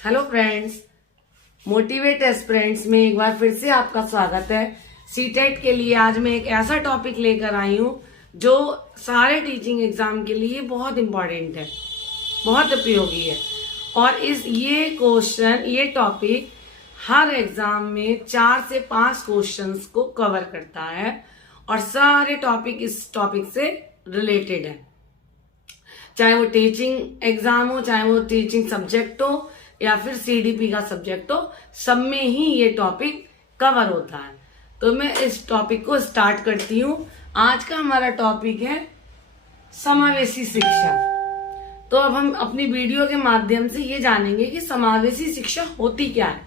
Hello friends, motivate aspirants में एक बार फिर से आपका स्वागत है। सीटेट के लिए आज मैं एक ऐसा टॉपिक लेकर आई हूँ जो सारे टीचिंग एग्जाम के लिए बहुत इम्पोर्टेंट है, बहुत उपयोगी है। और ये टॉपिक हर एग्जाम में 4 से 5 क्वेश्चंस को कवर करता है और सारे टॉपिक इस टॉपिक से रिलेटेड है। चाहे वो टीचिंग एग्जाम हो, चाहे वो टीचिंग सब्जेक्ट हो या फिर सीडीपी का सब्जेक्ट हो, सब में ही ये टॉपिक कवर होता है। तो मैं इस टॉपिक को स्टार्ट करती हूँ। आज का हमारा टॉपिक है समावेशी शिक्षा। तो अब हम अपनी वीडियो के माध्यम से ये जानेंगे कि समावेशी शिक्षा होती क्या है।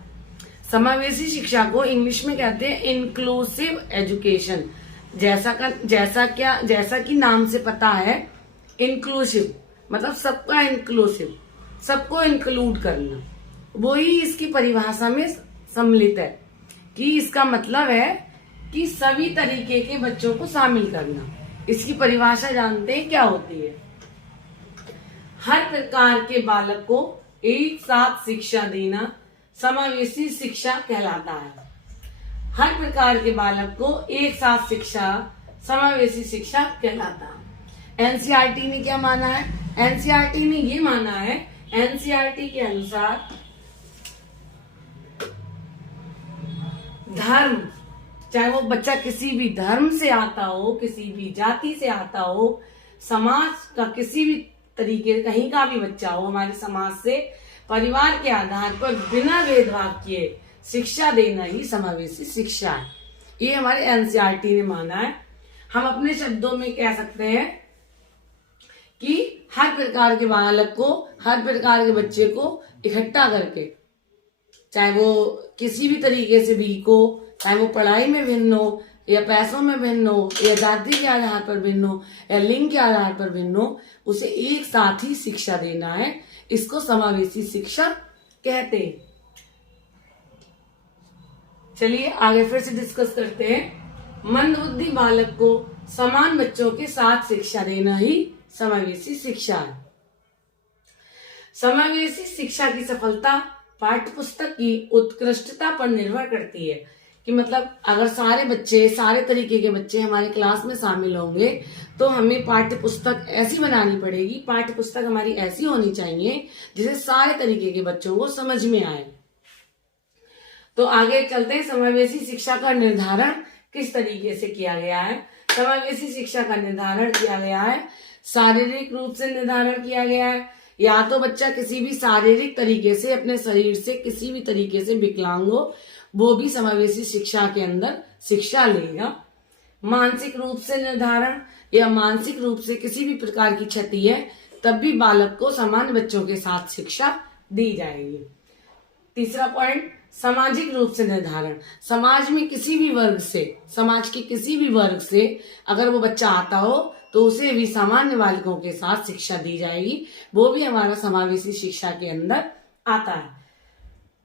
समावेशी शिक्षा को इंग्लिश में कहते हैं इंक्लूसिव एजुकेशन। जैसा कि नाम से पता है, इंक्लूसिव मतलब सबका इंक्लूसिव, सबको इंक्लूड करना, वही इसकी परिभाषा में सम्मिलित है। कि इसका मतलब है कि सभी तरीके के बच्चों को शामिल करना। इसकी परिभाषा जानते हैं क्या होती है? हर प्रकार के बालक को एक साथ शिक्षा देना समावेशी शिक्षा कहलाता है। हर प्रकार के बालक को एक साथ शिक्षा समावेशी शिक्षा कहलाता है। एनसीईआरटी ने क्या माना है? एनसीईआरटी ने ये माना है, एनसीईआरटी के अनुसार धर्म, चाहे वो बच्चा किसी भी धर्म से आता हो, किसी भी जाति से आता हो, समाज का किसी भी तरीके, कहीं का भी बच्चा हो, हमारे समाज से परिवार के आधार पर बिना भेदभाव किए शिक्षा देना ही समावेशी शिक्षा है। ये हमारे एनसीईआरटी ने माना है। हम अपने शब्दों में कह सकते हैं कि हर प्रकार के बालक को, हर प्रकार के बच्चे को इकट्ठा करके, चाहे वो किसी भी तरीके से वीक हो, चाहे वो पढ़ाई में भिन्न हो या पैसों में भिन्न हो या जाति के आधार पर भिन्न हो या लिंग के आधार पर भिन्न हो, उसे एक साथ ही शिक्षा देना है। इसको समावेशी शिक्षा कहते हैं। चलिए आगे फिर से डिस्कस करते हैं। मंदबुद्धि बालक को समान बच्चों के साथ शिक्षा देना ही समावेशी शिक्षा है। समावेशी शिक्षा की सफलता पाठ्य पुस्तक की उत्कृष्टता पर निर्भर करती है। कि मतलब अगर सारे बच्चे, सारे तरीके के बच्चे हमारे क्लास में शामिल होंगे तो हमें पाठ्य पुस्तक ऐसी बनानी पड़ेगी, पाठ्य पुस्तक हमारी ऐसी होनी चाहिए जिसे सारे तरीके के बच्चों को समझ में आए। तो आगे चलते हैं। समावेशी शिक्षा का निर्धारण किस तरीके से किया गया है? समावेशी शिक्षा का निर्धारण किया गया है, शारीरिक रूप से निर्धारण किया गया है। या तो बच्चा किसी भी शारीरिक तरीके से, अपने शरीर से किसी भी तरीके से विकलांग हो, वो भी समावेशी शिक्षा के अंदर शिक्षा लेगा। मानसिक रूप से निर्धारण, या मानसिक रूप से किसी भी प्रकार की क्षति है, तब भी बालक को सामान्य बच्चों के साथ शिक्षा दी जाएगी। तीसरा पॉइंट, सामाजिक रूप से निर्धारण। समाज में किसी भी वर्ग से, समाज के किसी भी वर्ग से अगर वो बच्चा आता हो तो उसे भी सामान्य बालकों के साथ शिक्षा दी जाएगी। वो भी हमारा समावेशी शिक्षा के अंदर आता है।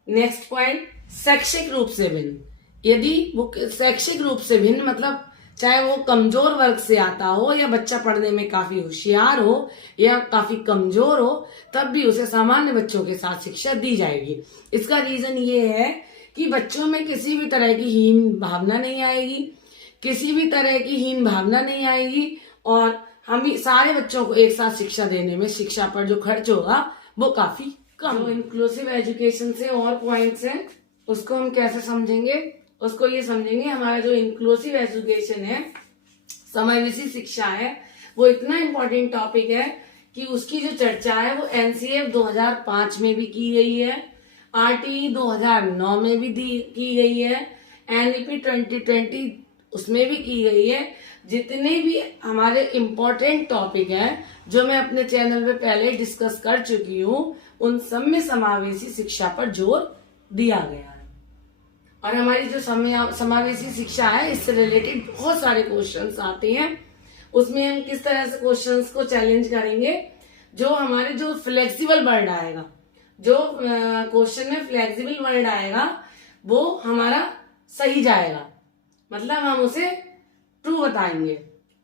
नेक्स्ट पॉइंट, शैक्षिक रूप से भिन्न। यदि वो शैक्षिक रूप से भिन्न मतलब चाहे वो कमजोर वर्ग से आता हो या बच्चा पढ़ने में काफी होशियार हो या काफी कमजोर हो, तब भी उसे सामान्य बच्चों के साथ शिक्षा दी जाएगी। इसका रीजन ये है कि बच्चों में किसी भी तरह की हीन भावना नहीं आएगी, किसी भी तरह की हीन भावना नहीं आएगी और हम सारे बच्चों को एक साथ शिक्षा देने में शिक्षा पर जो खर्च होगा वो काफी कम। तो इंक्लूसिव एजुकेशन से और पॉइंट्स हैं, उसको हम कैसे समझेंगे? उसको ये समझेंगे, हमारा जो इंक्लूसिव एजुकेशन है, समावेशी शिक्षा है, वो इतना इम्पोर्टेंट टॉपिक है कि उसकी जो चर्चा है वो एनसीएफ 2005 में भी की गई है, आरटीई 2009 में भी की गई है, एनईपी 2020 उसमें भी की गई है। जितने भी हमारे इम्पोर्टेंट टॉपिक हैं जो मैं अपने चैनल पे पहले डिस्कस कर चुकी हूँ, उन सब में समावेशी शिक्षा पर जोर दिया गया है। और हमारी जो समावेशी शिक्षा है, इससे रिलेटेड बहुत सारे क्वेश्चंस आते हैं। उसमें हम किस तरह से क्वेश्चंस को चैलेंज करेंगे? जो हमारे जो फ्लेक्सिबल वर्ड आएगा, जो क्वेश्चन में फ्लेक्सिबल वर्ड आएगा वो हमारा सही जाएगा, मतलब हम उसे ट्रू बताएंगे।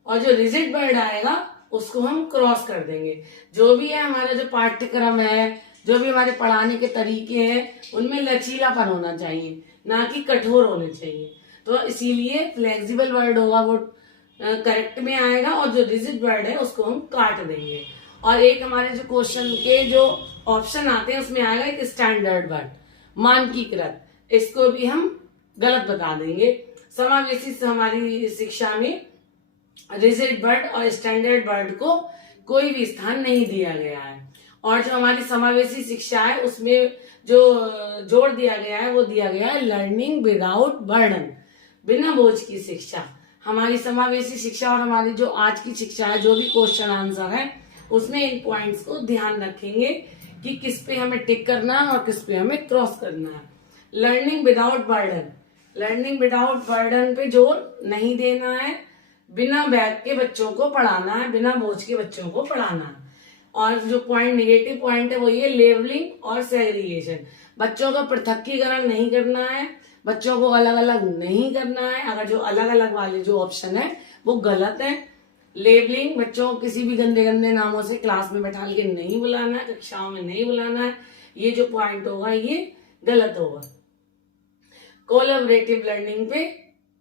और जो रिजिड वर्ड आएगा उसको हम क्रॉस कर देंगे। जो भी है हमारा जो पाठ्यक्रम है, जो भी हमारे पढ़ाने के तरीके हैं उनमें लचीलापन होना चाहिए, ना कि कठोर होने चाहिए। तो इसीलिए फ्लेक्सिबल वर्ड होगा वो करेक्ट में आएगा, और जो रिजिड वर्ड है उसको हम काट देंगे। और एक हमारे जो क्वेश्चन के जो ऑप्शन आते हैं उसमें आएगा एक स्टैंडर्ड वर्ड, मानकीकृत, इसको भी हम गलत बता देंगे। समावेशी हमारी शिक्षा में रिजिड वर्ड और स्टैंडर्ड वर्ड को कोई भी स्थान नहीं दिया गया है। और जो हमारी समावेशी शिक्षा है उसमें जो जोड़ दिया गया है वो दिया गया है लर्निंग विदाउट बर्डन, बिना बोझ की शिक्षा। हमारी समावेशी शिक्षा और हमारी जो आज की शिक्षा है, जो भी क्वेश्चन आंसर है उसमें इन पॉइंट्स को ध्यान रखेंगे कि किस पे हमें टिक करना है और किस पे हमें क्रॉस करना है। Learning without burden, learning without burden पे जोर नहीं देना है, बिना बैग के बच्चों को पढ़ाना है, बिना बोझ के बच्चों को पढ़ाना है। और जो पॉइंट नेगेटिव पॉइंट है वो ये लेवलिंग और सेग्रीगेशन, बच्चों का पृथकीकरण नहीं करना है, बच्चों को अलग अलग नहीं करना है। अगर जो अलग अलग वाले जो ऑप्शन है वो गलत है। लेबलिंग, बच्चों को किसी भी गंदे गंदे नामों से क्लास में बैठा के नहीं बुलाना है, कक्षाओं में नहीं बुलाना है, ये जो पॉइंट होगा ये गलत होगा। कोलैबोरेटिव लर्निंग पे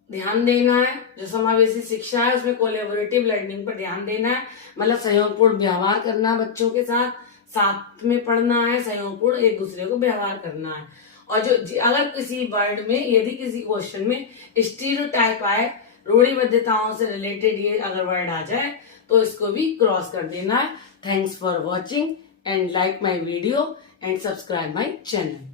ध्यान देना है, जो समावेशी शिक्षा है उसमें कोलैबोरेटिव लर्निंग पर ध्यान देना है, मतलब सहयोगपूर्ण व्यवहार करना है बच्चों के साथ में पढ़ना है, सहयोगपूर्ण एक दूसरे को व्यवहार करना है। और जो अगर किसी वर्ड में, यदि किसी क्वेश्चन में स्टीरियोटाइप आए, रूढ़िबद्धताओं से रिलेटेड ये अगर वर्ड आ जाए तो इसको भी क्रॉस कर देना है। Thanks for watching and like my video and subscribe my channel.